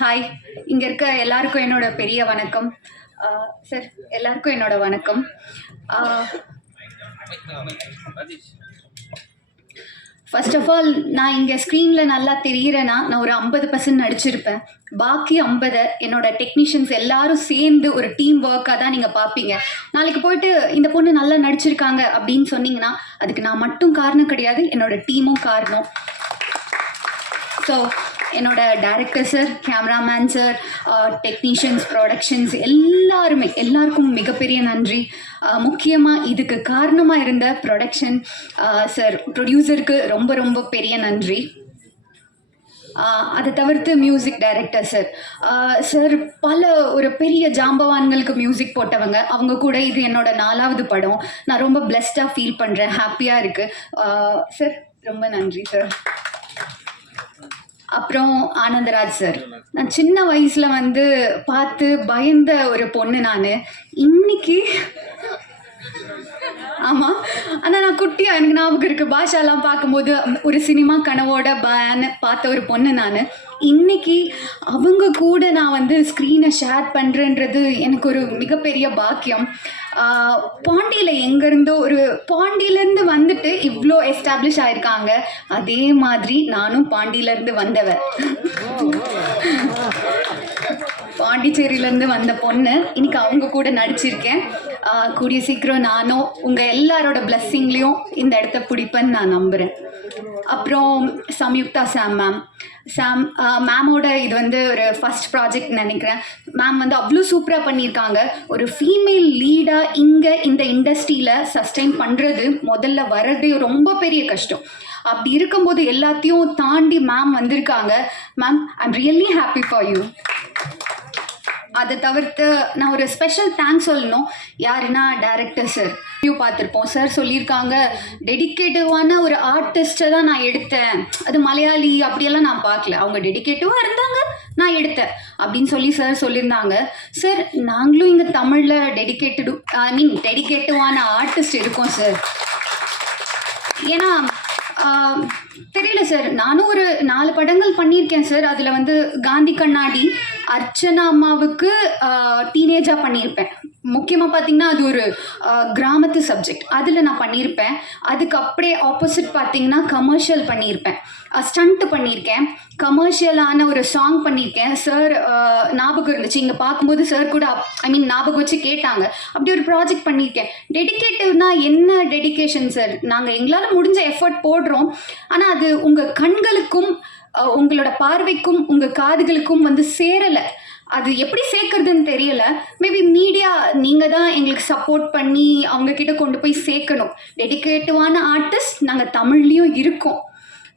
Hi, இங்கே இருக்க எல்லாருக்கும் என்னோட பெரிய வணக்கம். சார், எல்லாருக்கும் என்னோட வணக்கம். ஃபர்ஸ்ட் ஆஃப் ஆல், நான் இங்கே ஸ்க்ரீனில் நல்லா தெரிகிறேன்னா நான் ஒரு 50% நடிச்சிருப்பேன். பாக்கி 50 என்னோட டெக்னீஷியன்ஸ் எல்லாரும் சேர்ந்து ஒரு டீம் ஒர்க்காக தான் நீங்கள் பார்ப்பீங்க. நாளைக்கு போயிட்டு இந்த பொண்ணு நல்லா நடிச்சிருக்காங்க அப்படின்னு சொன்னீங்கன்னா அதுக்கு நான் மட்டும் காரணம் கிடையாது, என்னோட டீமும் காரணம். ஸோ என்னோட director sir, cameraman sir, technicians, productions எல்லாருக்கும் மிகப்பெரிய நன்றி. முக்கியமாக இதுக்கு காரணமாக இருந்த ப்ரொடக்ஷன் சார், ப்ரொடியூசருக்கு ரொம்ப ரொம்ப பெரிய நன்றி. அதை தவிர்த்து மியூசிக் டைரக்டர் சார் சார் ஒரு பெரிய ஜாம்பவான்களுக்கு மியூசிக் போட்டவங்க. அவங்க கூட இது என்னோட 4வது படம். நான் ரொம்ப பிளெஸ்டாக ஃபீல் பண்ணுறேன், ஹாப்பியாக இருக்குது சார். ரொம்ப நன்றி சார். அப்புறம் ஆனந்தராஜ் சார், நான் சின்ன வயசில் பார்த்து பயந்த ஒரு பொண்ணு நான். இன்னைக்கு ஆமாம், ஆனால் நான் குட்டியாக எனக்கு ஞாபகம் இருக்குது, பாஷாலாம் பார்க்கும்போது ஒரு சினிமா கனவோட பார்த்த ஒரு பொண்ணு நான். இன்னைக்கு அவங்க கூட நான் ஸ்க்ரீனை ஷேர் பண்ணுறேன்றது எனக்கு ஒரு மிகப்பெரிய பாக்கியம். பாண்டியில் எங்கேருந்தோ பாண்டியிலேருந்து வந்துட்டு இவ்வளோ எஸ்டாப்ளிஷ் ஆயிருக்காங்க. அதே மாதிரி நானும் பாண்டியிலேருந்து வந்தவன். பாண்டிச்சேரியிலேருந்து வந்த பொண்ணு இன்னைக்கு அவங்க கூட நடிச்சிருக்கேன். கூடிய சீக்கிரம் நானும் உங்கள் எல்லாரோட பிளெஸ்ஸிங்லேயும் இந்த இடத்த பிடிப்பேன்னு நான் நம்புகிறேன். அப்புறம் சம்யுக்தா மேமோட இது ஒரு ஃபஸ்ட் ப்ராஜெக்ட் நினைக்கிறேன். மேம் அவ்வளோ சூப்பராக பண்ணியிருக்காங்க. ஒரு ஃபீமேல் லீடாக இங்கே இந்த இண்டஸ்ட்ரியில் சஸ்டெயின் பண்ணுறது, முதல்ல வர்றதே ரொம்ப பெரிய கஷ்டம். அப்படி இருக்கும்போது எல்லாத்தையும் தாண்டி மேம் வந்திருக்காங்க. Ma'am, I'm really happy for you. அதை தவிர்த்து நான் ஒரு ஸ்பெஷல் தேங்க்ஸ் சொல்லணும். யாருன்னா டைரக்டர் சார். பார்த்துருப்போம் சார், சொல்லியிருக்காங்க டெடிக்கேட்டிவான ஒரு ஆர்டிஸ்ட்டை தான் நான் எடுத்தேன், அது மலையாளி அப்படியெல்லாம் நான் பார்க்கல, அவங்க டெடிக்கேட்டிவாக இருந்தாங்க, நான் எடுத்தேன் அப்படின்னு சார் சொல்லியிருந்தாங்க. சார், நாங்களும் இங்கே தமிழில் டெடிக்கேட்டிவான ஆர்டிஸ்ட் இருக்கோம் சார். ஏன்னா தெரியல சார், நானும் ஒரு 4 படங்கள் பண்ணியிருக்கேன் சார். அதில் காந்தி கண்ணாடி, அர்ச்சனா அம்மாவுக்கு டீனேஜாக பண்ணியிருப்பேன். முக்கியமாக பார்த்திங்கன்னா அது ஒரு கிராமத்து சப்ஜெக்ட், அதில் நான் பண்ணியிருப்பேன். அதுக்கு அப்படியே ஆப்போசிட் பார்த்திங்கன்னா கமர்ஷியல் பண்ணியிருப்பேன், ஸ்டண்ட்டு பண்ணியிருக்கேன், கமர்ஷியலான ஒரு சாங் பண்ணியிருக்கேன். சார் ஞாபகம் இருந்துச்சு, இங்கே பார்க்கும்போது சார் கூட ஞாபகம் வச்சு கேட்டாங்க. அப்படி ஒரு ப்ராஜெக்ட் பண்ணியிருக்கேன். டெடிக்கேட்டிவ்னா என்ன டெடிக்கேஷன் சார்? நாங்கள் எங்களால் முடிஞ்ச எஃபர்ட் போடுறோம், ஆனால் அது உங்கள் கண்களுக்கும் உங்களோட பார்வைக்கும் உங்கள் காதுகளுக்கும் சேரலை. அது எப்படி சேர்க்கறதுன்னு தெரியல. மேபி மீடியா நீங்கள் தான் எங்களுக்கு சப்போர்ட் பண்ணி அவங்கக்கிட்ட கொண்டு போய் சேர்க்கணும். டெடிக்கேட்டிவான ஆர்டிஸ்ட் நாங்கள் தமிழ்லேயும் இருக்கோம்.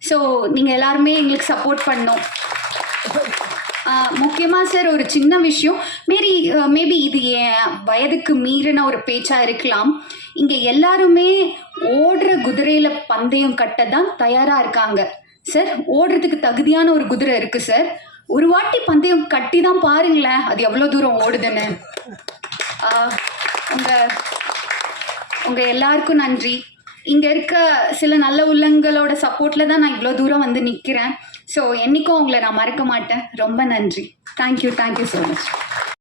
ஸோ நீங்கள் எல்லாருமே எங்களுக்கு சப்போர்ட் பண்ணோம். முக்கியமாக சார், ஒரு சின்ன விஷயம், மேபி இது என் வயதுக்கு மீறின ஒரு பேச்சாக இருக்கலாம். இங்கே எல்லாருமே ஓடுற குதிரையில் பந்தயம் கட்ட தான் தயாராக இருக்காங்க சார். ஓடுறதுக்கு தகுதியான ஒரு குதிரை இருக்குது சார். ஒரு வாட்டி பந்தயம் கட்டி தான் பாருங்களேன், அது எவ்வளோ தூரம் ஓடுதுன்னு. உங்கள் எல்லாருக்கும் நன்றி. இங்கே இருக்க சில நல்ல உள்ளங்களோட சப்போர்ட்டில் தான் நான் இவ்வளோ தூரம் நிற்கிறேன். ஸோ என்றைக்கும் உங்களை நான் மறக்க மாட்டேன். ரொம்ப நன்றி. Thank you so much.